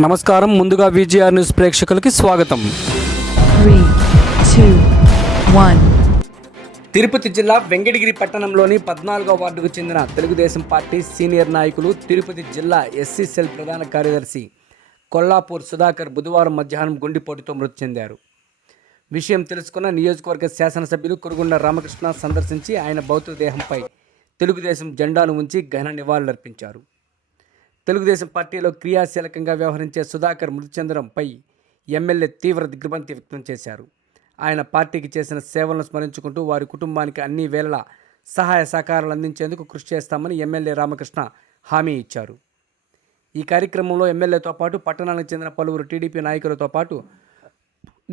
నమస్కారం. ముందుగా VGR news ప్రేక్షకులకి స్వాగతం. 3, 2, 1. తిరుపతి జిల్లా వెంకటగిరి పట్టణంలోని 14వ వార్డుకు చెందిన తెలుగుదేశం పార్టీ సీనియర్ నాయకులు, తిరుపతి జిల్లా ఎస్సీ సెల్ ప్రధాన కార్యదర్శి కొల్లాపూర్ సుధాకర్ బుధవారం మధ్యాహ్నం గుండెపోటుతో మృతి చెందారు. విషయం తెలుసుకున్న నియోజకవర్గ శాసనసభ్యులు కురుగుండ రామకృష్ణ సందర్శించి ఆయన భౌతిక దేహంపై తెలుగుదేశం జెండాను ఉంచి ఘన నివాళులర్పించారు. తెలుగుదేశం పార్టీలో క్రియాశీలకంగా వ్యవహరించే సుధాకర్ మృతి చెందడంపై ఎమ్మెల్యే తీవ్ర దిగ్భ్రాంతి వ్యక్తం చేశారు. ఆయన పార్టీకి చేసిన సేవలను స్మరించుకుంటూ వారి కుటుంబానికి అన్ని వేళలా సహాయ సహకారాలు అందించేందుకు కృషి చేస్తామని ఎమ్మెల్యే రామకృష్ణ హామీ ఇచ్చారు. ఈ కార్యక్రమంలో ఎమ్మెల్యేతో పాటు పట్టణానికి చెందిన పలువురు టీడీపీ నాయకులతో పాటు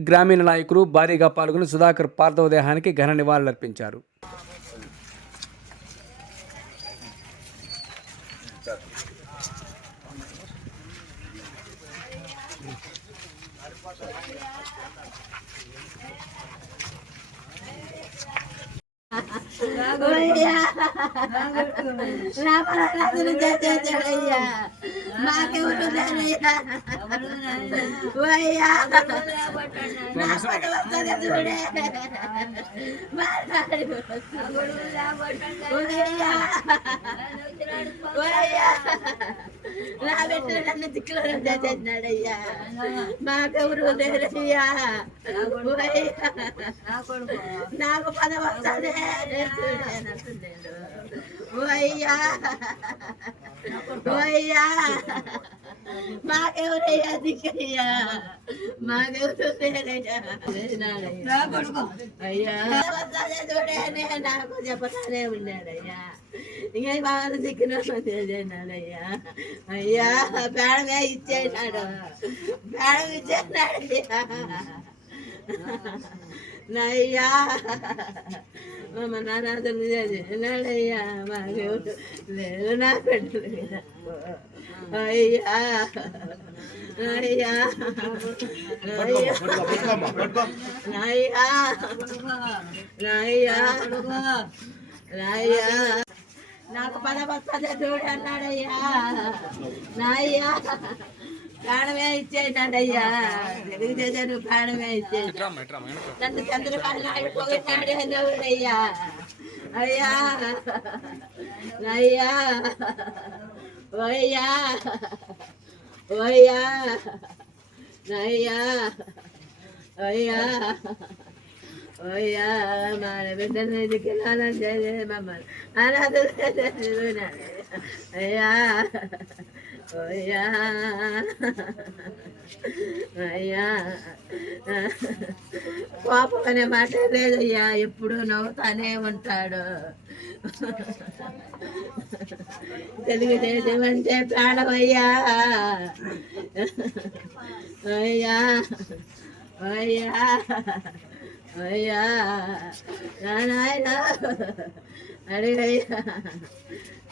గ్రామీణ నాయకులు భారీగా పాల్గొని సుధాకర్ పార్థివ దేహానికి ఘన నివాళులర్పించారు. నన్ను దిక్కులో చేసేసినాడయ్యా, మాకెవరు లేరయ్యా, నాకు పదవి వస్తుంది అయ్యా, అయ్యా మాకెవరయ్యా దిక్కయ్యా, మాకెవరు లేరయ్యా అయ్యా, చూడే నాకు చెప్పతానే ఉన్నాడయ్యా, ఇంకా బాగా దిక్కున్నాడయ్యా, అయ్యా ప్రాణమే ఇచ్చేసినాడు, ప్రాణం ఇచ్చేసినాడయ్యా నయ్యా, మా నారాధన చేసినాడయ్యా, మాకెవరు లేదు నా పెట్టలేదు అయ్యా, అయ్యా నాయ్యా, నాయ్యా, నాయ్యా నాకు పదవస్తుంది చూడు అన్నాడయ్యా, నాయ్యా ప్రాణమే ఇచ్చేటాడయ్యా, తెలుగుదేశాను ప్రాణమే ఇచ్చేట, నన్ను చంద్రబాబు నాయుడు పోగొట్టాడే దేవుడయ్యా, అయ్యా అయ్యా ఓయ్యా ఓయ్యా అయ్యా అయ్యా ఓయ్యా మన బిడ్డను దిక్కులాలంటే మమ్మల్ని అనాథ అయ్యా ఓయ్యా అయ్యా, కోపం అనే మాట లేదయ్యా, ఎప్పుడు నవ్వుతానే ఉంటాడు, తెలుగుదేశం అంటే ప్రాణమయ్యా, అయ్యా అయ్యా అయ్యా నాయన అడిగయ్యా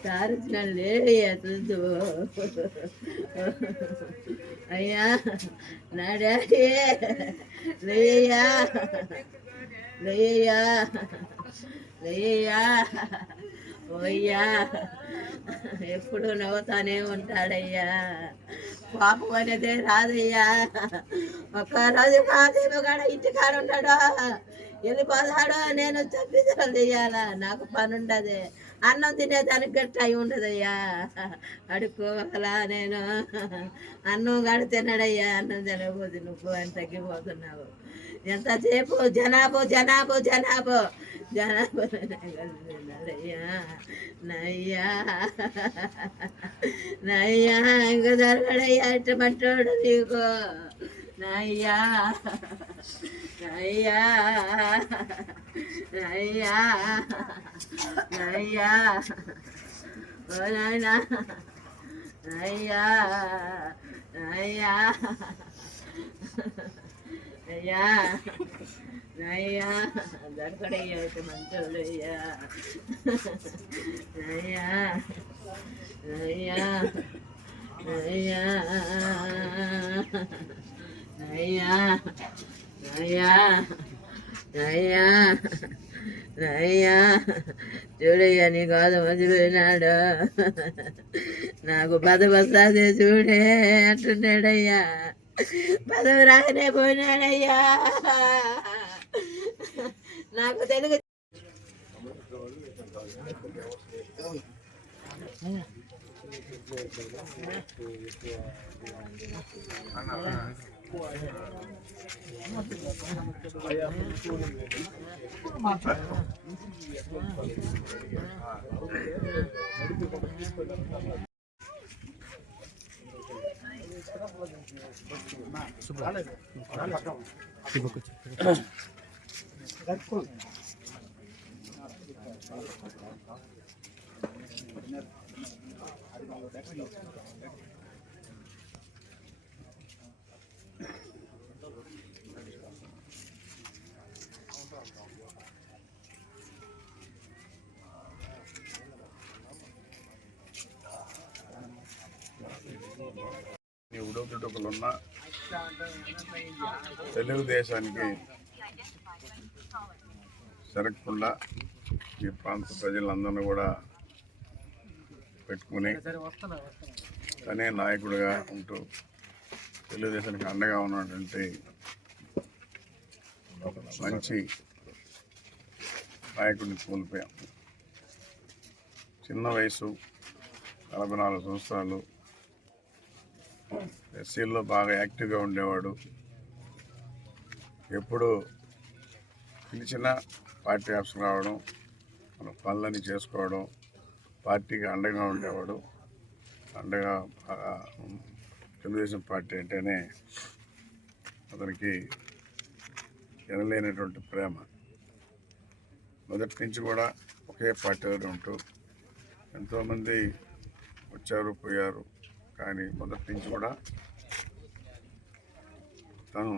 కారుచిన లేడయ్యా చూద్దు అయ్యా, నా డాడీ లేయ్యా లేయ్యా లేయ్యా ఓయ్యా, ఎప్పుడు నవ్వుతానే ఉంటాడయ్యా, పాపం అనేది రాదయ్యా, ఒక్కరోజు కాదేమో కాడ ఇంటికాడ ఉంటాడో వెళ్ళిపోతాడో నేను చంపించాలి చెయ్యాలా, నాకు పని ఉండదు, అన్నం తినేదానికి గట్ట అయి ఉండదయ్యా, అడుక్కోవాలా నేను, అన్నం గడ తిన్నాడయ్యా, అన్నం తినకపోతే నువ్వు అని తగ్గిపోతున్నావు, ఎంతసేపు జనాభో జనాభో జనాభో జనాభో నయ్యా నయ్యా నయ్యా, ఇంకా జరగడయ్యా ఇట్టమంటాడు నీకు నయ్యా నయ్యా నయ్యా నయ్యా ఓ నాయనా నయ్యా నయ్యా అయ్యా నయ్యా దొరకడయ్యా మంచోడయ్యా, నయ్యా నయ్యా నయ్యా నయ్యా నయ్యా నయ్యా నయ్యా చూడయ్యా నీ గోధుమ మర్చిపోయినాడు, నాకు పదవి వస్తుంది చూడే అంటున్నాడయ్యా. పదవి రాకనే పోయినాడయ్యా. నాకు తెలుగు ఉడకటుకలున్న తెలుగుదేశానికి జరగకుండా ఈ ప్రాంత ప్రజలందరినీ కూడా పెట్టుకుని తనే నాయకుడిగా ఉంటూ తెలుగుదేశానికి అండగా ఉన్నటువంటి ఒక మంచి నాయకుడిని కోల్పోయాం. చిన్న వయసు 44 సంవత్సరాలు, ఎస్సీల్లో బాగా యాక్టివ్గా ఉండేవాడు. ఎప్పుడు పిలిచిన పార్టీ ఆఫీస్కి రావడం, మన పనులన్నీ చేసుకోవడం, పార్టీకి అండగా ఉండేవాడు. అండగా తెలుగుదేశం పార్టీ అంటేనే అతనికి ఎనలేనటువంటి ప్రేమ. మొదటి నుంచి కూడా ఒకే పార్టీలో ఉంటూ ఎంతోమంది వచ్చారు పోయారు, కానీ మొదటి నుంచి కూడా తను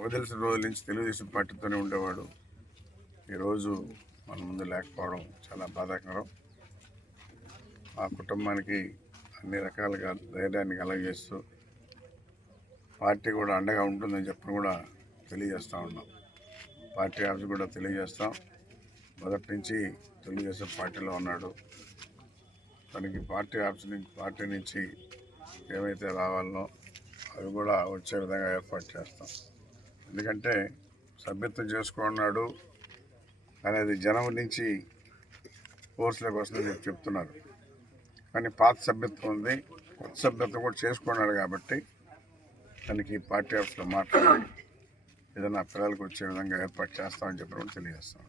వదిలిసిన రోజుల నుంచి తెలుగుదేశం పార్టీతోనే ఉండేవాడు. ఈరోజు మన ముందు లేకపోవడం చాలా బాధాకరం. ఆ కుటుంబానికి అన్ని రకాలుగా ధైర్యాన్ని కలగజేస్తూ పార్టీ కూడా అండగా ఉంటుందని చెప్పి కూడా తెలియజేస్తూ ఉన్నాం. పార్టీ ఆఫీస్ కూడా తెలియజేస్తాం. మొదటి నుంచి తెలుగుదేశం పార్టీలో ఉన్నాడు. తనకి పార్టీ నుంచి ఏమైతే రావాలనో అవి కూడా వచ్చే విధంగా ఏర్పాటు చేస్తాం. ఎందుకంటే సభ్యత్వం చేసుకున్నాడు అనేది జనం నుంచి ఫోర్స్లోకి వస్తుందని చెప్తున్నారు, కానీ పాత సభ్యత్వం ఉంది, కొత్త సభ్యత్వం కూడా చేసుకున్నాడు. కాబట్టి తనకి పార్టీ ఆఫీస్లో మాట్లాడి ఏదైనా పిల్లలకు వచ్చే విధంగా ఏర్పాటు చేస్తామని చెప్పి కూడా తెలియజేస్తాం.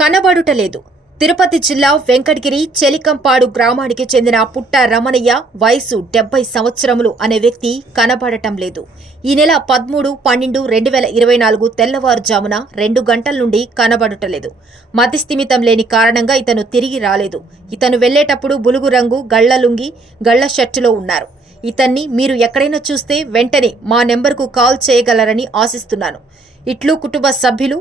కనబడుటలేదు. తిరుపతి జిల్లా వెంకటగిరి చెలికంపాడు గ్రామానికి చెందిన పుట్ట రమణయ్య వయసు 70 సంవత్సరములు అనే వ్యక్తి కనబడటం లేదు. ఈ నెల 13/12/2024 తెల్లవారుజామున 2 గంటల నుండి కనబడుటలేదు. మతిస్థిమితం లేని కారణంగా ఇతను తిరిగి రాలేదు. ఇతను వెళ్లేటప్పుడు బులుగు రంగు గళ్ల లుంగి గళ్ల షర్టులో ఉన్నారు. ఇతన్ని మీరు ఎక్కడైనా చూస్తే వెంటనే మా నెంబర్కు కాల్ చేయగలరని ఆశిస్తున్నాను. ఇట్లు కుటుంబ సభ్యులు.